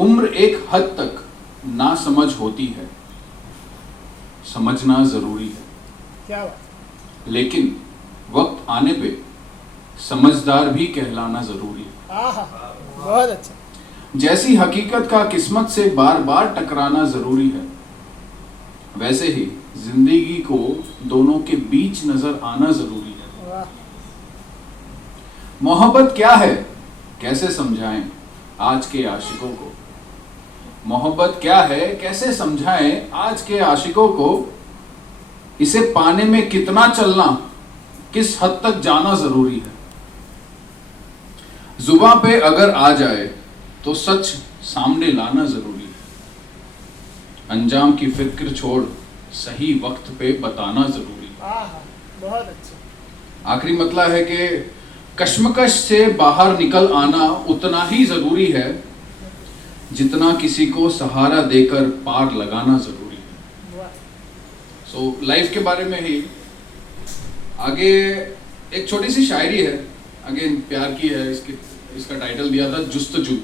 उम्र एक हद तक ना समझ होती है, समझना जरूरी है। क्या बात। लेकिन वक्त आने पे समझदार भी कहलाना जरूरी है। आहा, बहुत अच्छा। जैसी हकीकत का किस्मत से बार बार टकराना जरूरी है, वैसे ही जिंदगी को दोनों के बीच नजर आना जरूरी है। वाह। मोहब्बत क्या है, कैसे समझाएं आज के आशिकों को। मोहब्बत क्या है, कैसे समझाएं आज के आशिकों को। इसे पाने में कितना चलना, किस हद तक जाना जरूरी है। जुबां पे अगर आ जाए तो सच सामने लाना जरूरी है। अंजाम की फिक्र छोड़ सही वक्त पे बताना जरूरी है। आहा, बहुत अच्छा। आखिरी मतलब है कि कश्मकश से बाहर निकल आना उतना ही जरूरी है जितना किसी को सहारा देकर पार लगाना जरूरी है। वाह। सो लाइफ के बारे में ही आगे एक छोटी सी शायरी है, अगेन प्यार की है। इसका टाइटल दिया था जुस्तजू।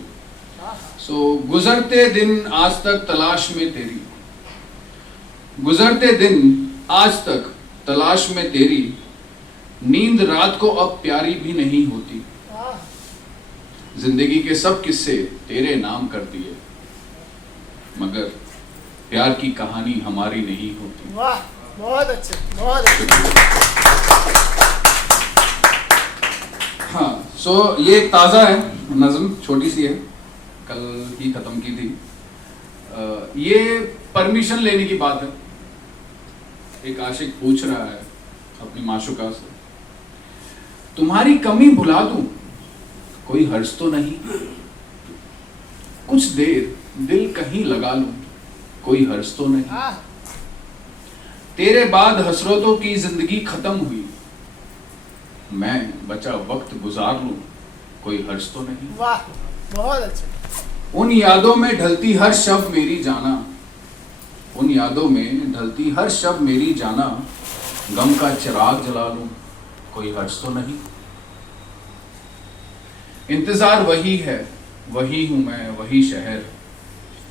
सो गुजरते दिन आज तक तलाश में तेरी, गुजरते दिन आज तक तलाश में तेरी, नींद रात को अब प्यारी भी नहीं होती। जिंदगी के सब किस्से तेरे नाम कर दिए, मगर प्यार की कहानी हमारी नहीं होती। वाह, बहुत अच्छे, बहुत अच्छे। हाँ, सो ये एक ताज़ा है नज़म, छोटी सी है, कल ही ख़त्म की थी। ये परमिशन लेने की बात है। एक आशिक पूछ रहा है अपनी माशुका से, तुम्हारी कमी भुला दूं, कोई हर्ज तो नहीं। कुछ देर दिल कहीं लगा लूं, कोई हर्ज तो नहीं। तेरे बाद हसरतों की जिंदगी खत्म हुई, मैं बचा वक्त गुजार लूं, कोई हर्ज तो नहीं। वाह, बहुत अच्छा। उन यादों में ढलती हर शब मेरी जाना, उन यादों में ढलती हर शब मेरी जाना, गम का चिराग जला लूं, कोई हर्ज तो नहीं। इंतजार वही है, वही हूं मैं, वही शहर,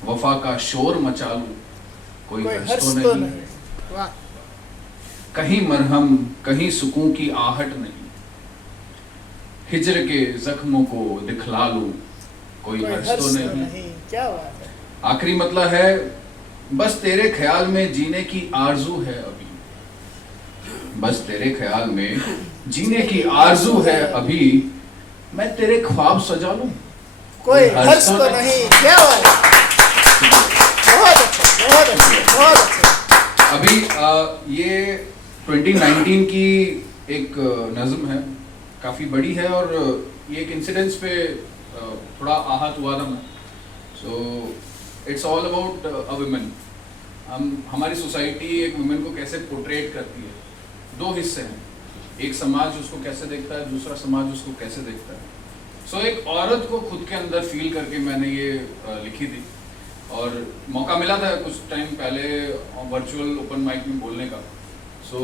वफा का शोर मचा लूं, कोई हर्ज तो नहीं। वाह। कहीं मरहम, कहीं सुकून की आहट नहीं, हिजर के जख्मों को दिखला लूं, कोई हर्ज तो नहीं। क्या बात है। आखिरी मतलब है, बस तेरे ख्याल में जीने की आरजू है अभी, बस तेरे ख्याल में जीने की आरजू है अभी, मैं तेरे ख्वाब सजा लूं, कोई हर्ज तो नहीं। क्या बात है। बहुत अच्छा, बहुत अच्छा, बहुत अच्छा। अभी ये 2019 की एक नज़म है, काफ़ी बड़ी है, और ये एक इंसिडेंस पे थोड़ा आहत हुआ था मैं। So it's all about a women. हमारी सोसाइटी एक वुमेन को कैसे पोर्ट्रेट करती है। दो हिस्से हैं, एक समाज उसको कैसे देखता है, दूसरा समाज उसको कैसे देखता है। सो एक औरत को खुद के अंदर फील करके मैंने ये लिखी थी, और मौका मिला था कुछ टाइम पहले वर्चुअल ओपन माइक में बोलने का। सो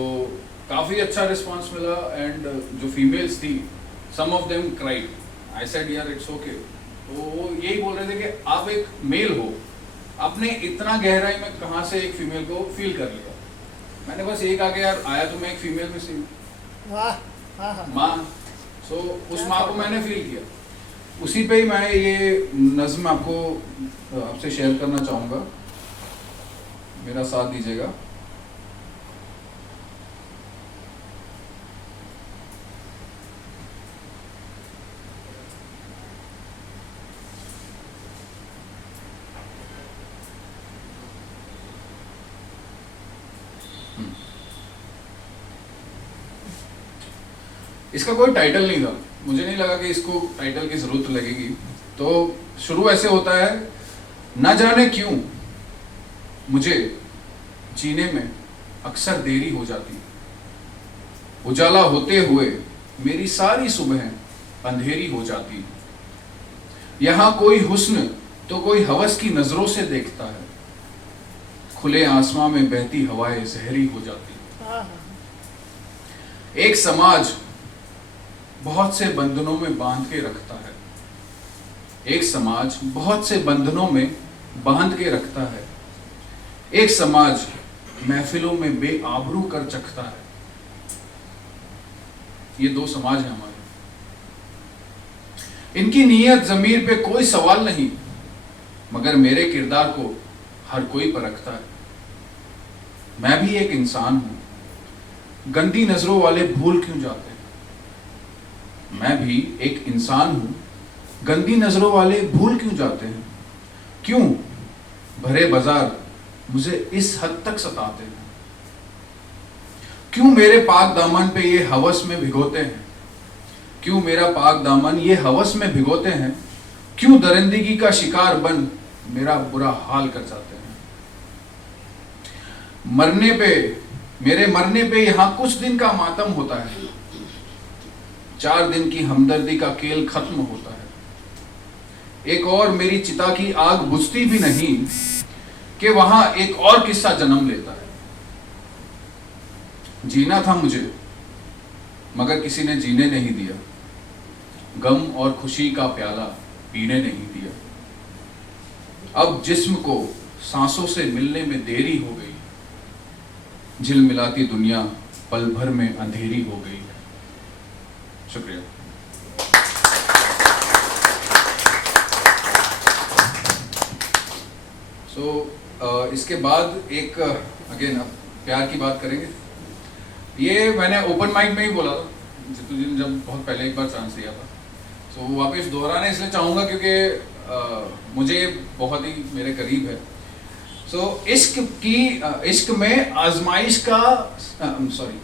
काफ़ी अच्छा रिस्पांस मिला, एंड जो फीमेल्स थी, some of them cried. I said यार इट्स ओके। तो वो यही बोल रहे थे कि आप एक मेल हो, आपने इतना गहराई में कहाँ से एक फीमेल को फील कर लिया। मैंने बस एक आगे यार आया तो मैं एक फीमेल में से माँ। सो उस माँ को मैंने फील किया, उसी पे ही मैं ये नज़्म आपसे शेयर करना चाहूँगा, मेरा साथ दीजिएगा। इसका कोई टाइटल नहीं था, मुझे नहीं लगा कि इसको टाइटल की जरूरत लगेगी। तो शुरू ऐसे होता है, ना जाने क्यों मुझे जीने में अक्सर देरी हो जाती, उजाला होते हुए मेरी सारी सुबह अंधेरी हो जाती। यहाँ कोई हुस्न तो कोई हवस की नजरों से देखता है, खुले आसमां में बहती हवाएं जहरी हो जाती। एक समाज बहुत से बंधनों में बांध के रखता है, एक समाज बहुत से बंधनों में बांध के रखता है। एक समाज महफिलों में बेआबरू कर चखता है। ये दो समाज हैं हमारे। इनकी नीयत ज़मीर पे कोई सवाल नहीं, मगर मेरे किरदार को हर कोई परखता है। मैं भी एक इंसान हूं, गंदी नजरों वाले भूल क्यों जाते हैं। मैं भी एक इंसान हूं, गंदी नजरों वाले भूल क्यों जाते हैं। क्यों भरे बाजार मुझे इस हद तक सताते हैं। क्यों मेरे पाक दामन पे ये हवस में भिगोते हैं। क्यों मेरा पाक दामन ये हवस में भिगोते हैं। क्यों दरिंदगी का शिकार बन मेरा बुरा हाल कर जाते हैं। मेरे मरने पे यहां कुछ दिन का मातम होता है। 4 दिन की हमदर्दी का खेल खत्म होता है। एक और मेरी चिता की आग बुझती भी नहीं कि वहां एक और किस्सा जन्म लेता है। जीना था मुझे, मगर किसी ने जीने नहीं दिया। गम और खुशी का प्याला पीने नहीं दिया। अब जिस्म को सांसों से मिलने में देरी हो गई। झिलमिलाती दुनिया पल भर में अंधेरी हो गई। शुक्रिया। इसके बाद एक अगेन अब प्यार की बात करेंगे। ये मैंने ओपन माइक में ही बोला था जितू जी ने जब बहुत पहले एक बार चांस दिया था। वापस दोहराने इसलिए चाहूँगा क्योंकि मुझे बहुत ही मेरे करीब है। इश्क में आजमाइश का सॉरी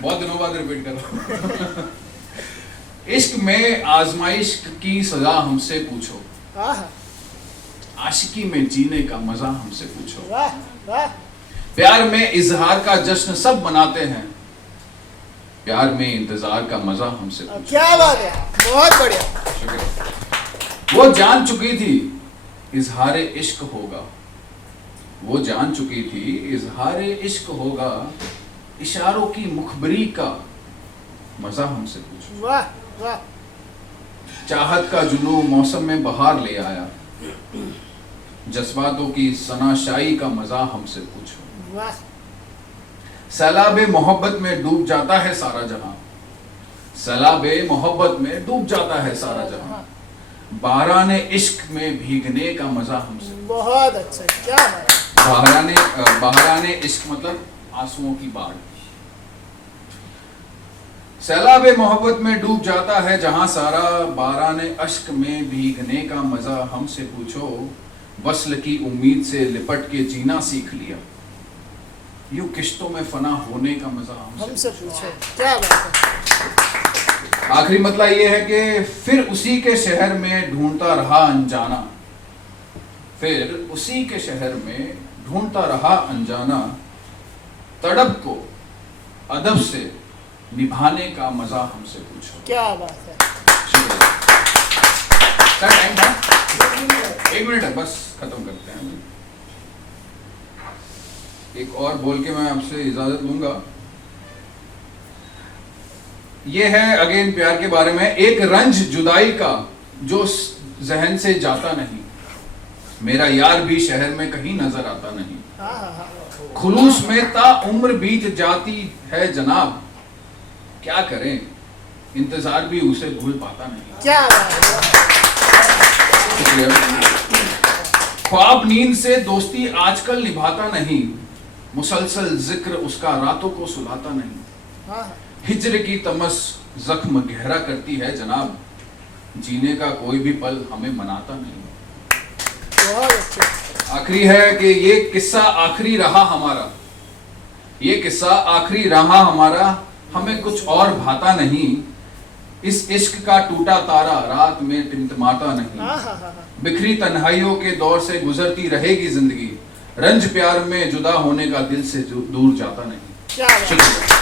बहुत दिनों बाद रिपीट कर रहा हूँ। इश्क में आजमाइश की सजा हमसे पूछो। आशिकी में जीने का मजा हमसे पूछो। प्यार में इजहार का जश्न सब मनाते हैं। प्यार में इंतजार का मजा हमसे पूछो। क्या बात है, बहुत बढ़िया। शुक्रिया। वो जान चुकी थी इजहार इश्क होगा। वो जान चुकी थी इजहार इश्क होगा। इशारों की मुखबरी का मजा हमसे पूछो। वाह वाह। चाहत का जुनून मौसम में बहार ले आया। जज्बातों की सनाशाई का मजा हमसे पूछो। वाह। सैलाबे मोहब्बत में डूब जाता है सारा जहां। सैलाबे मोहब्बत में डूब जाता है सारा जहां। बहराने इश्क में भीगने का मजा हमसे। बहुत अच्छा, क्या बात। बहराने इश्क मतलब आंसुओं की बाढ़। सैलाबे मोहब्बत में डूब जाता है जहां सारा। बाराने अश्क में भीगने का मजा हमसे पूछो। वस्ल की उम्मीद से लिपट के जीना सीख लिया। यूं किश्तों में फना होने का मजा हमसे पूछो। क्या बात है। आखिरी मतला ये है कि फिर उसी के शहर में ढूंढता रहा अनजाना। फिर उसी के शहर में ढूंढता रहा अनजाना। तड़प को अदब से निभाने का मजा हमसे पूछो। क्या बात है। टाइम था 1 मिनट है, बस खत्म करते हैं। एक और बोल के मैं आपसे इजाजत लूंगा। ये है अगेन प्यार के बारे में। एक रंज जुदाई का जो जहन से जाता नहीं। मेरा यार भी शहर में कहीं नजर आता नहीं। खुलूस में ता उम्र बीत जाती है जनाब। क्या करें इंतजार भी उसे भूल पाता नहीं। क्या बात है। ख्वाब नींद से दोस्ती आजकल निभाता नहीं। मुसलसल जिक्र उसका रातों को सुलाता नहीं। हिज्र की तमस जख्म गहरा करती है जनाब। जीने का कोई भी पल हमें मनाता नहीं। बहुत अच्छा। आखिरी है कि ये किस्सा आखिरी रहा हमारा। ये किस्सा आखिरी रहा हमारा। हमें कुछ और भाता नहीं। इस इश्क का टूटा तारा रात में टिमटिमाता नहीं। बिखरी तन्हाइयों के दौर से गुजरती रहेगी जिंदगी। रंज प्यार में जुदा होने का दिल से दूर जाता नहीं। शुक्रिया।